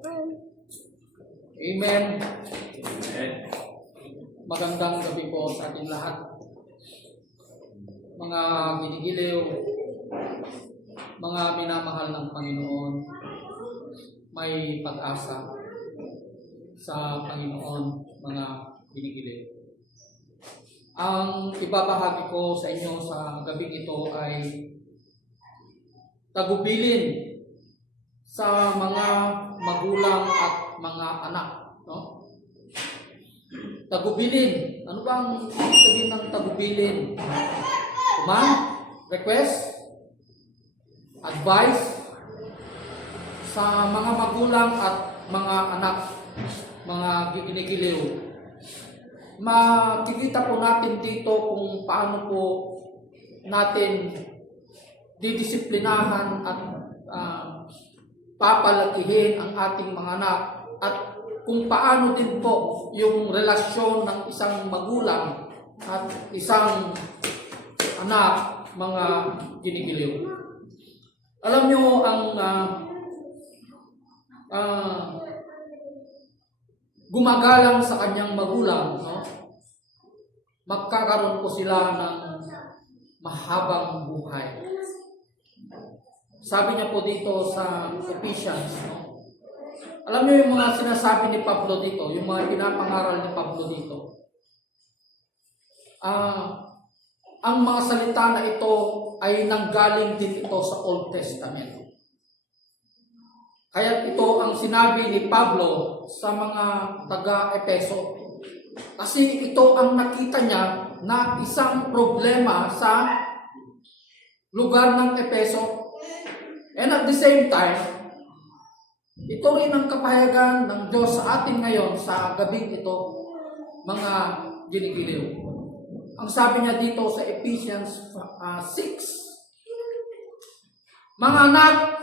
Amen. Magandang gabi po sa ating lahat. Mga ginigiliw, mga minamahal ng Panginoon, may pag-asa sa Panginoon, mga ginigiliw. Ang ibabahagi ko sa inyo sa gabing ito ay tagubilin sa mga magulang at mga anak. No? Tagubilin. Ano bang ibig sabihin ng tagubilin? Command? Request? Advice? Sa mga magulang at mga anak, mga ginigiliw. Makikita po natin dito kung paano po natin didisiplinahan at papalakihin ang ating mga anak at kung paano din po yung relasyon ng isang magulang at isang anak, mga ginigiliw. Alam nyo ang gumagalang sa kanyang magulang, no? Magkakaroon po sila ng mahabang buhay. Sabi niya po dito sa Ephesians, no? Alam niyo yung mga sinasabi ni Pablo dito, yung mga pinapangaral ni Pablo dito. Ang mga salita na ito ay nanggaling din ito sa Old Testament. Kaya ito ang sinabi ni Pablo sa mga taga-Epeso. Kasi ito ang nakita niya na isang problema sa lugar ng Epeso. And at the same time, ito rin ang kapayagan ng Diyos sa atin ngayon sa gabing ito, mga ginigiliw. Ang sabi niya dito sa Ephesians 6, mga anak,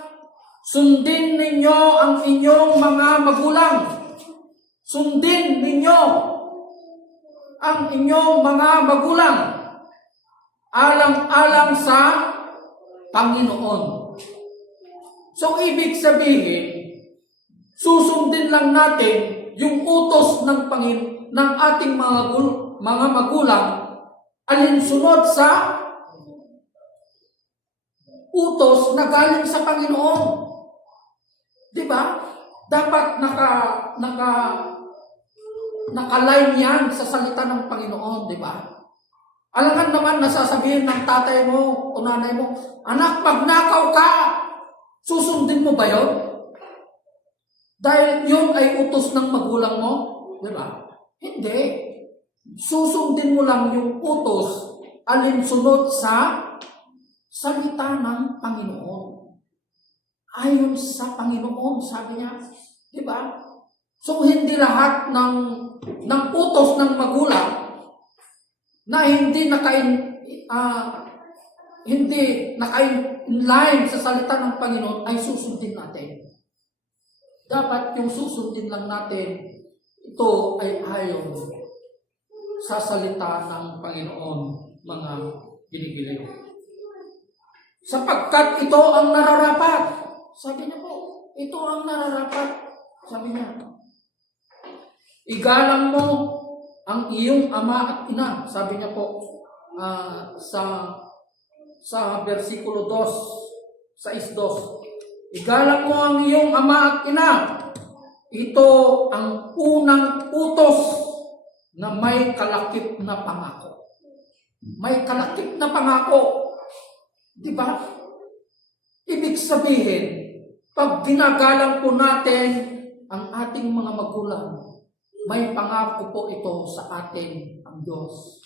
sundin ninyo ang inyong mga magulang. Sundin ninyo ang inyong mga magulang. Alang-alang sa Panginoon. So, ibig sabihin, susundin lang natin yung utos ng ng ating mga magulang alinsunod sa utos na galing sa Panginoon. Diba? Dapat naka-line yan sa salita ng Panginoon, diba? Alangan naman nasasabihin ng tatay mo o nanay mo, anak, magnakaw ka, susundin mo ba yun? Dahil yun ay utos ng magulang mo, diba? Hindi. Susundin mo lang yung utos alinsunod sa salita ng Panginoon. Ayon sa Panginoon, sabi niya. Diba? So, hindi lahat ng utos ng magulang na hindi naka-inline sa salita ng Panginoon ay susundin natin. Dapat yung susundin lang natin, ito ay ayon sa salita ng Panginoon, mga ginigiliw. Sapagkat ito ang nararapat. Sabi niya po, ito ang nararapat. Sabi niya, igalang mo ang iyong ama at ina. Sabi niya po sa versikulo 2, sa 6:2. Igalang mo ang iyong ama at ina. Ito ang unang utos na may kalakip na pangako. May kalakip na pangako. Di ba? Ibig sabihin, pag ginagalang po natin ang ating mga magulang, may pangako po ito sa atin ang Diyos.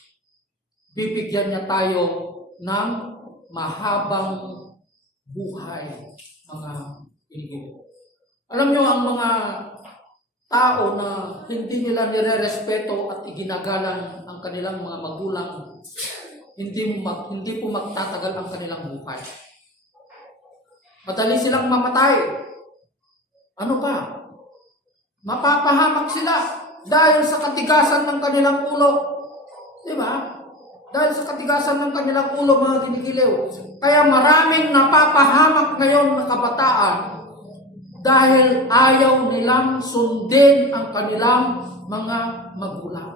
Bibigyan niya tayo ng mahabang buhay, mga ginigiliw. Alam niyo, ang mga tao na hindi nila nire-respeto at iginagalang ang kanilang mga magulang, hindi po magtatagal ang kanilang buhay. Madali silang mamatay. Ano pa? Mapapahamak sila dahil sa katigasan ng kanilang ulo. Di ba? Dahil sa katigasan ng kanilang ulo, mga ginigiliw. Kaya maraming napapahamak ngayon na kabataan dahil ayaw nilang sundin ang kanilang mga magulang.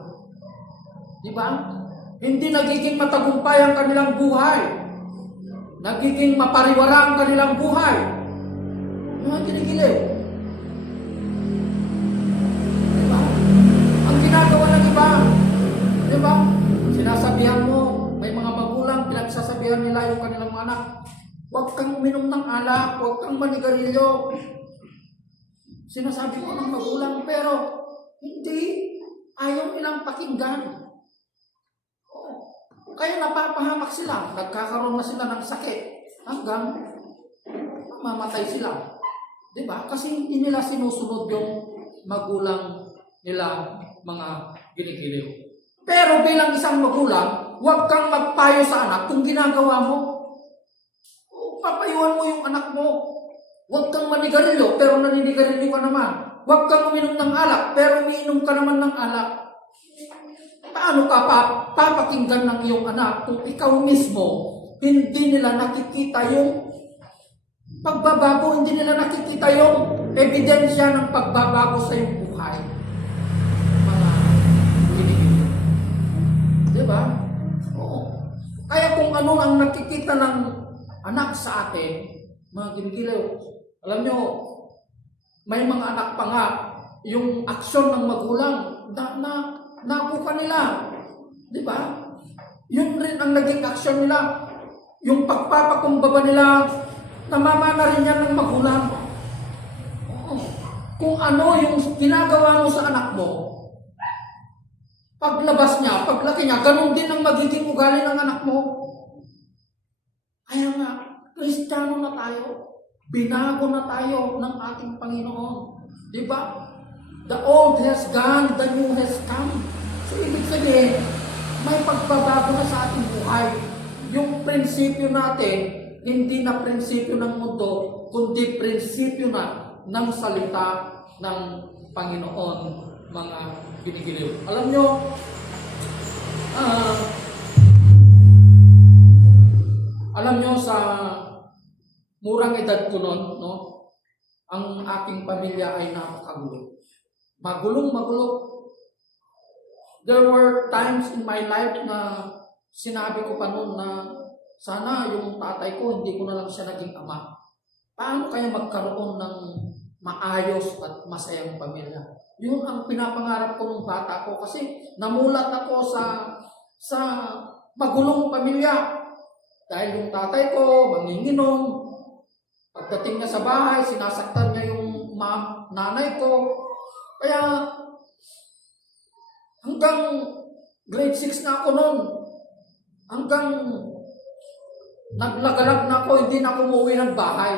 Di ba? Hindi nagiging matagumpay ang kanilang buhay. Nagiging mapariwara ang kanilang buhay. Mga kinigiliw. Di ba? Ang ginagawa ng iba, di ba? Sinasabihan mo, may mga magulang, pinagsasabihan nila yung kanilang mga anak, huwag kang uminom ng alak, huwag kang manigarilyo. Sinasabi ko ng magulang, pero hindi, ayaw nilang pakinggan. Kaya napapahamak sila, nagkakaroon na sila ng sakit, hanggang mamatay sila. Diba? Kasi hindi nila sinusunod yung magulang nila, mga ginigiliw. Pero bilang isang magulang, huwag kang magpayo sa anak kung ginagawa mo. Papayuhan mo yung anak mo. Huwag kang manigarilyo, pero naninigarilyo ka naman. Huwag kang uminom ng alak, pero umiinom ka naman ng alak. Paano ka papakinggan ng iyong anak kung ikaw mismo hindi nila nakikita yung pagbabago, hindi nila nakikita yung ebidensya ng pagbabago sa iyong buhay? Mga ginigiliw. Diba? Oo. Kaya kung ano ang nakikita ng anak sa atin, mga ginigiliw, alam nyo, may mga anak pa nga, yung aksyon ng magulang, nakuha nila. Di ba? Yun rin ang naging aksyon nila. Yung pagpapakumbaba nila, namamana rin yan ng magulang. Oo. Kung ano yung ginagawa mo sa anak mo, paglabas niya, paglaki niya, ganun din ang magiging ugali ng anak mo. Kaya nga, Kristiyano na tayo. Binago na tayo ng ating Panginoon. Di ba? The old has gone, the new has come. So, ibig sabihin, may pagbabago na sa ating buhay. Yung prinsipyo natin, hindi na prinsipyo ng mundo, kundi prinsipyo na ng salita ng Panginoon, mga ginigiliw. Alam nyo, sa murang edad ko noon, no, ang aking pamilya ay napakagulo. Magulo. There were times in my life na sinabi ko pa noon na sana yung tatay ko, hindi ko na lang siya naging ama. Paano kaya magkaroon ng maayos at masayang pamilya? Yun ang pinapangarap ko nung bata ko kasi namulat ako sa magulong pamilya. Dahil yung tatay ko, manginginom, pagdating na sa bahay, sinasaktan niya yung nanay ko. Kaya hanggang grade 6 na ako noon, hanggang naglagalag na ako, hindi na ako umuwi ng bahay.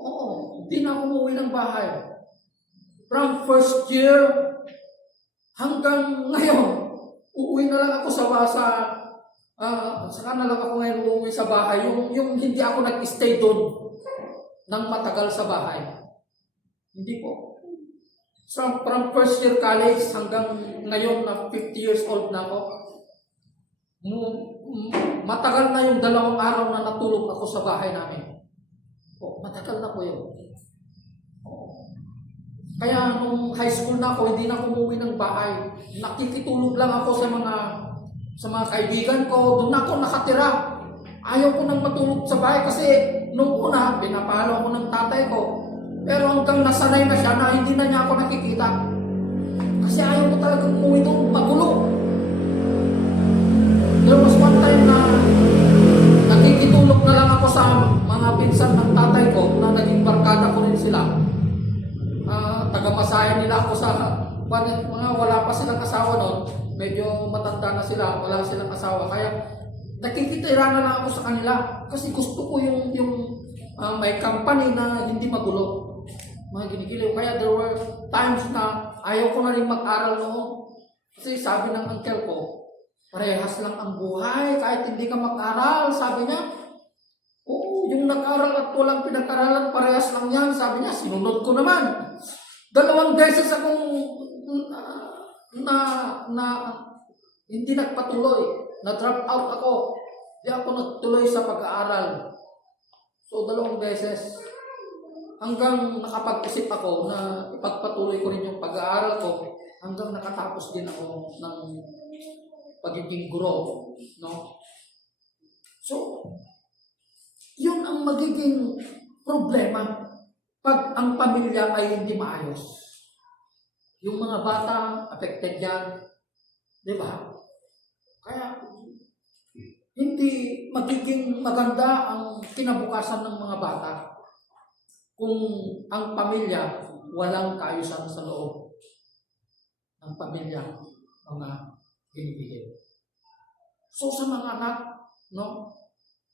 Oo, hindi na ako umuwi ng bahay. From first year hanggang ngayon, uuwi na lang ako saka na lang ako ngayon uuwi sa bahay. Yung hindi ako nag-stay doon ng matagal sa bahay. Hindi po. So, from first year college hanggang ngayon na 50 years old na ako, matagal na yung 2 araw na natulog ako sa bahay namin. O, matagal na po yun. Kaya nung high school na ako, hindi na ako umuwi ng bahay. Nakikitulog lang ako sa mga kaibigan ko. Doon ako nakatira. Ayaw ko nang matulog sa bahay kasi nung una, pinapalo ako ng tatay ko. Pero hanggang nasanay na siya na hindi na niya ako nakikita. Kasi ayaw ko talaga umuwi doon, magulo. There was one time na nakikitulog na lang ako sa mga pinsan ng tatay ko na naging barkada ko rin sila. Tagamasayan nila ako sa mga wala pa silang asawa noon. Medyo matanda na sila, wala silang asawa. Kaya nakikitira na lang ako sa kanila kasi gusto ko yung may company na hindi magulo. Mga ginigiliw. Kaya there were times na ayaw ko na rin mag-aral noon. Kasi sabi ng uncle ko, parehas lang ang buhay kahit hindi ka mag-aral. Sabi niya, oo, yung nag-aral at walang pinag-aralan, parehas lang yan. Sabi niya, sinunod ko naman. 2 beses akong hindi nagpatuloy. Na-drop out ako. Hindi ako nagtuloy sa pag-aaral. So, 2 beses. hanggang nakapag-isip ako na ipagpatuloy ko rin yung pag-aaral ko hanggang nakatapos din ako ng pagiging guro, no? So, yun ang magiging problema pag ang pamilya ay hindi maayos. Yung mga bata, affected yan. Di ba? Kaya, hindi magiging maganda ang kinabukasan ng mga bata kung ang pamilya walang kaayusan sa loob ng pamilya, mga binibigay. So sa mga anak, no,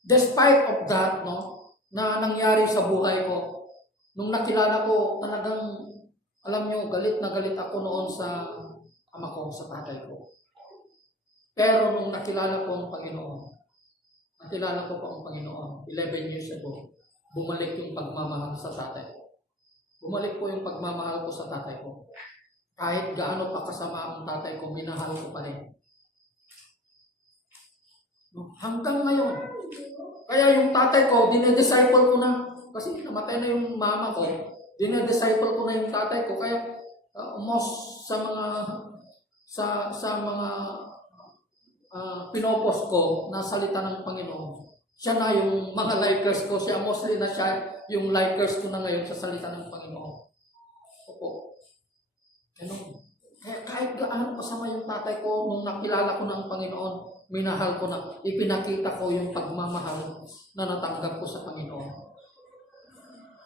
despite of that, no, na nangyari sa buhay ko, nung nakilala ko, talagang, alam nyo, galit na galit ako noon sa ama ko, sa tatay ko. Pero nung nakilala ko ang Panginoon, nakilala ko pa ang Panginoon, 11 years ago, bumalik yung pagmamahal sa tatay ko. Bumalik po yung pagmamahal ko sa tatay ko. Kahit gaano pa kasama ang tatay ko, minahal ko pa rin. Hanggang ngayon. Kaya yung tatay ko, dinedisciple ko na. Kasi namatay na yung mama ko, dinedisciple ko na yung tatay ko. Kaya most sa mga pinopos ko na salita ng Panginoon, siya na yung mga likers ko. Siya mostly na siya yung likers ko na ngayon sa salita ng Panginoon. Opo. Ano? Kaya kahit gaano kasama yung tatay ko, nung nakilala ko ng Panginoon, minahal ko na, ipinakita ko yung pagmamahal na natanggap ko sa Panginoon.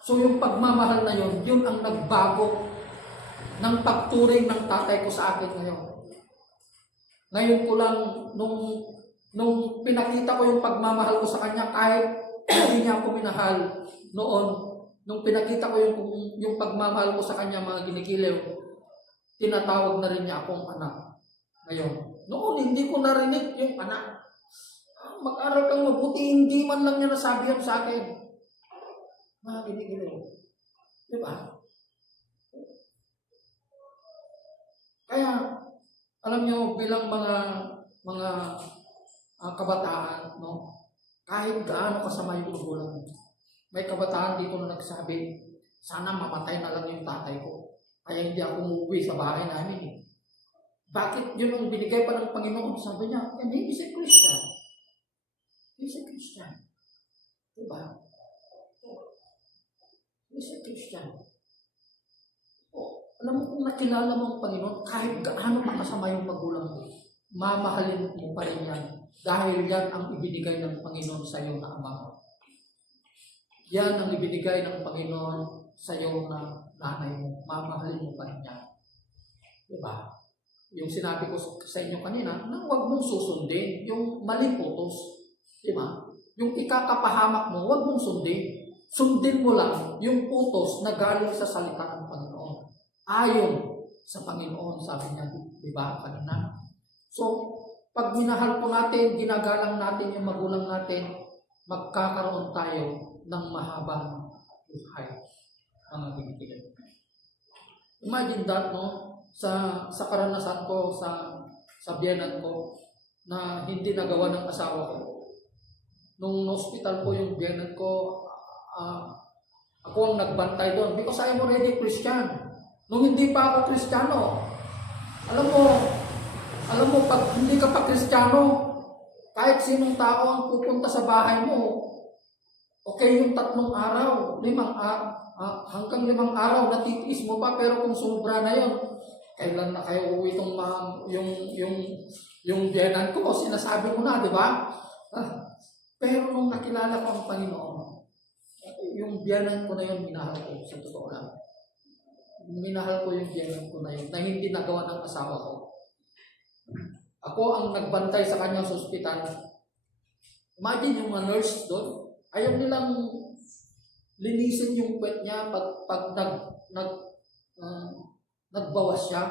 So yung pagmamahal na yun, yun ang nagbago ng pagturing ng tatay ko sa akin ngayon. Ngayon ko lang, nung pinakita ko yung pagmamahal ko sa kanya, kahit hindi niya ako minahal noon, nung pinakita ko yung pagmamahal ko sa kanya, mga ginigiliw, tinatawag na rin niya akong anak. Ngayon, noon hindi ko narinig yung anak. Mag-aral kang mabuti, hindi man lang niya nasabi yan sa akin. Mga ginigiliw. Di ba? Kaya, alam nyo, bilang mga kabataan, no? Kahit gaano kasama yung magulang mo. May kabataan dito na nagsabi, sana mamatay na lang yung tatay ko. Kaya hindi ako umuwi sa bahay namin eh. Bakit yun ang binigay pa ng Panginoon? Sabi niya, he's a Christian. He's a Christian. Diba? He's a Christian. Alam mo kung nakilala mo ang Panginoon, kahit gaano makasama yung magulang mo, mamahalin mo pa rin yan. Dahil yan ang ibinigay ng Panginoon sa iyo na ama mo. Yan ang ibinigay ng Panginoon sa iyo na nanay mo. Mamahalin mo pa rin yan. Diba? Yung sinabi ko sa inyo kanina, na huwag mong susundin yung maling utos. Diba? Yung ikakapahamak mo, huwag mong sundin. Sundin mo lang yung utos na galing sa salita ng Panginoon. Ayon sa Panginoon, sabi niya, diba, kanina? So, pag minahal po natin, ginagalang natin yung magulang natin, magkakaroon tayo ng mahabang buhay. Mga binibigay. Imagine that, no? Sa karanasan ko, sa biyenan ko, na hindi nagawa ng asawa ko. Nung hospital po yung biyenan ko, ako ang nagbantay doon. Because I am already Christian. Nung hindi pa ako Kristiyano, alam mo, pag hindi ka pa Kristiyano, kahit sinong tao ang pupunta sa bahay mo, okay yung 3 araw, 5 hanggang 5 araw, natitiis mo pa, pero kung sobra na yun, kailan na kayo uwi itong yung biyenan ko, sinasabi ko na, di ba? Pero nung nakilala ko ang Panginoon, yung biyenan ko na yun, minahal ko, sa totoo lang. Minahal ko yung biyenan ko na yun, na hindi nagawa ng asawa ko. Ako ang nagbantay sa kanya sa ospital. Imagine yung mga nurse doon, ayaw nilang linisin yung puwet niya pag nagbawas siya.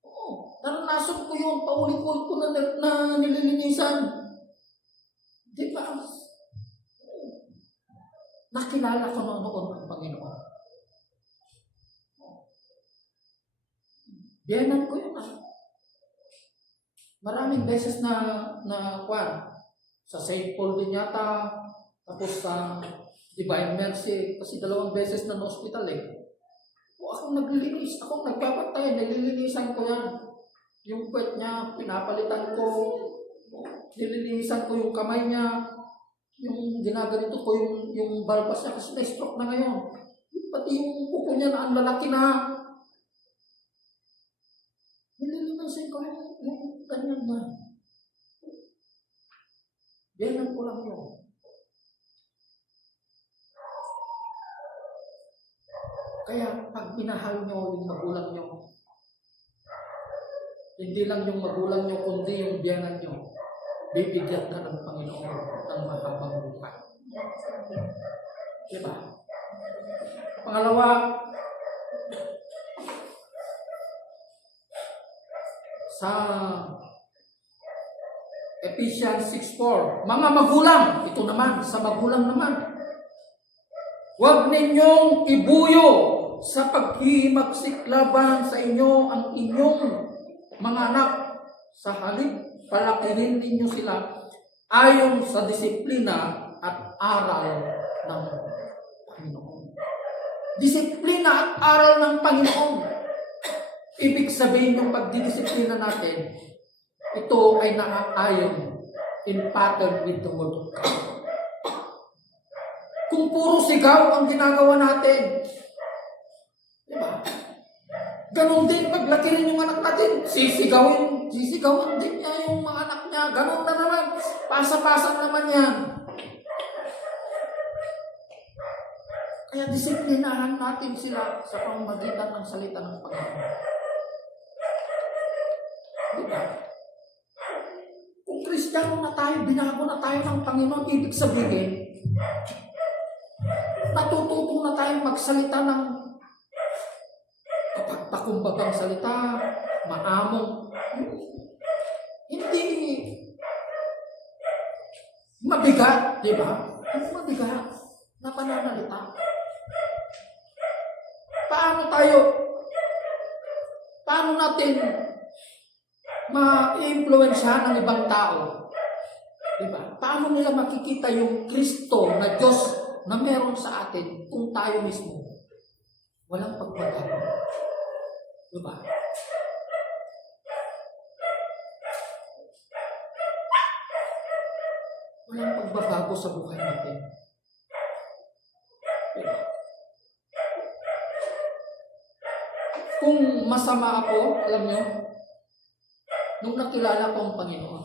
Oo, naranasan ko yun, paulit-ulit ko na nililinisan. Di ba? Nakilala ko noon ang Panginoon. Biyanan ko yun. Maraming beses na kwan. Sa St. Paul din yata, tapos Divine Mercy, kasi 2 beses na hospital eh. O ako naglilinis, ako nagpapatay, nililinisan ko yan. Yung puwet niya, pinapalitan ko, nililinisan ko yung kamay niya, yung ginaganito ko yung balbas niya kasi may stroke na ngayon. Pati yung kuko niya na ang lalaki na. Nililinisan ko yung ganyan na. Ganyan ko lang yun. Kaya pag minahal nyo yung magulang nyo, hindi lang yung magulang nyo, kundi yung biyanan nyo, bibigyan ka ng Panginoon ng mahabang buhay. Diba? Pangalawa, sa Ephesians 6:4, mga magulang, ito naman, sa magulang naman, huwag ninyong ibuyo sa paghihimagsik laban sa inyo ang inyong mga anak. Sa halip, palakihin ninyo sila ayon sa disiplina at aral ng Panginoon. Disiplina at aral ng Panginoon. Ibig sabihin yung pagdidisiplina natin, ito ay naaayon in pattern with the Word of God. Kung puro sigaw ang ginagawa natin, diba? Ganon din, paglaki rin yung anak natin, sisigawan din niya yung mga anak niya. Ganon na naman, pasa-pasan naman yan. Kaya disiplinahan natin sila sa pamamagitan ng salita ng Panginoon. Diba? Kung Kristiyano na tayo, binago na tayo ng Panginoon, ibig sabihin, natututong na tayong magsalita ng kapagpakumbagang salita, maamong, hindi mabigat, di ba? Hindi mabigat na pananalita. Paano natin ma-influensyahan ng ibang tao? Di ba? Paano nila makikita yung Kristo na Diyos na meron sa atin kung tayo mismo walang pagbabago? Diba? Walang pagbabago sa buhay natin. Diba? Kung masama ako, alam nyo, nung nakilala ko ang Panginoon,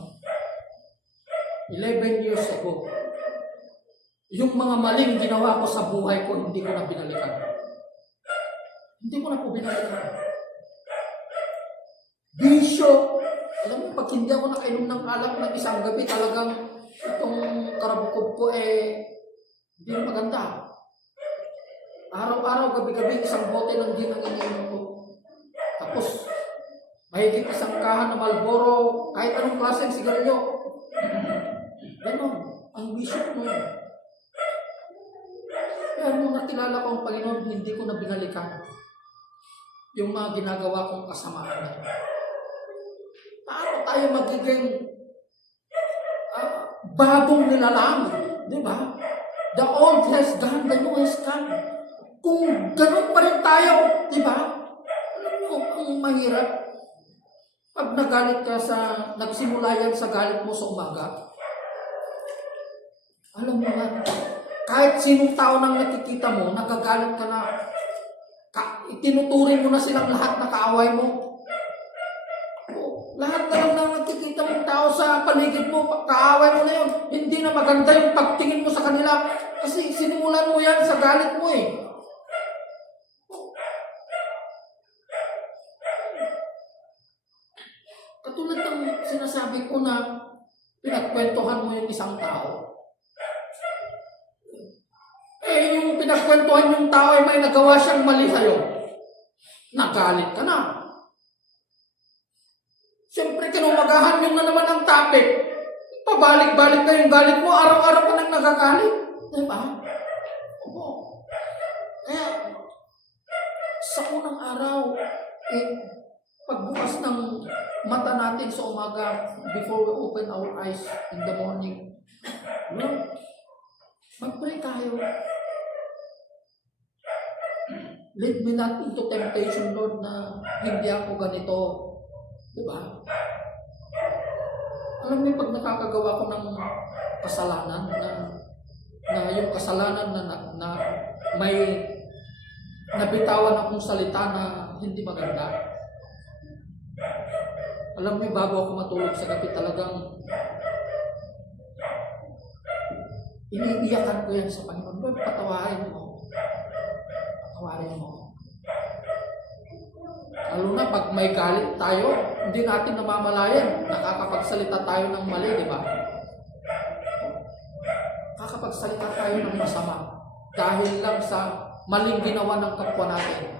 11 years ago, yung mga maling ginawa ko sa buhay ko, hindi ko na binalikan. Hindi ko na po binalikan. Bisyo. Alam mo, pag hindi ako nakainom ng alak ng isang gabi, talagang itong karabukog ko hindi na maganda. Araw-araw, gabi-gabi, isang bote ng gin ang iniinom ko. Tapos, mahigit isang kahan na Marlboro, kahit anong klase ng sigarilyo. Ganon, ang bisyo ko nun. Kaya nung nakilala ko ang Panginoon, hindi ko na binalikan yung mga ginagawa kong kasamaan na. Paano tayo magiging bagong nilalang? Di ba? The old has gone, the new has come. Kung ganun pa rin tayo, di ba? Alam mo, ang mahirap. Pag nagalit ka nagsimula yan sa galit mo sa umaga, alam mo nga, kahit sinong tao nang nakikita mo, nagagalit ka na, itinuturing mo na silang lahat na kaaway mo. Lahat na lang nang nakikita mong tao sa paligid mo, kaaway mo na yun. Hindi na maganda yung pagtingin mo sa kanila. Kasi sinimulan mo yan sa galit mo eh. Katulad ng sinasabi ko na pinagkwentuhan mo yung isang tao. Yung pinagkwentuhan yung tao ay may nagawa siyang mali sa'yo. Nagalit ka na. Siyempre, kinumagahan yung na naman ang topic. Pabalik-balik na yung galit mo. Araw-araw ka nang nagagalit. Diba? Oo. Kaya, sa unang araw, pagbukas ng mata natin sa umaga, before we open our eyes in the morning, Lord, mag-pray tayo. Lead me not into temptation, Lord, na hindi ako ganito. Diba? Alam mo, pag nakakagawa ko ng kasalanan, na yung kasalanan na may nabitawan akong salita na hindi maganda. Alam mo, bago ako matulog sa gabi, talagang iniiyakan ko yan sa Panginoon. Lord, patawarin mo. Patawarin mo. Lalo na pag may galit tayo, hindi natin namamalayan. Nakakapagsalita tayo ng mali, di ba? Nakakapagsalita tayo ng masama dahil lang sa maling ginawa ng kapwa natin.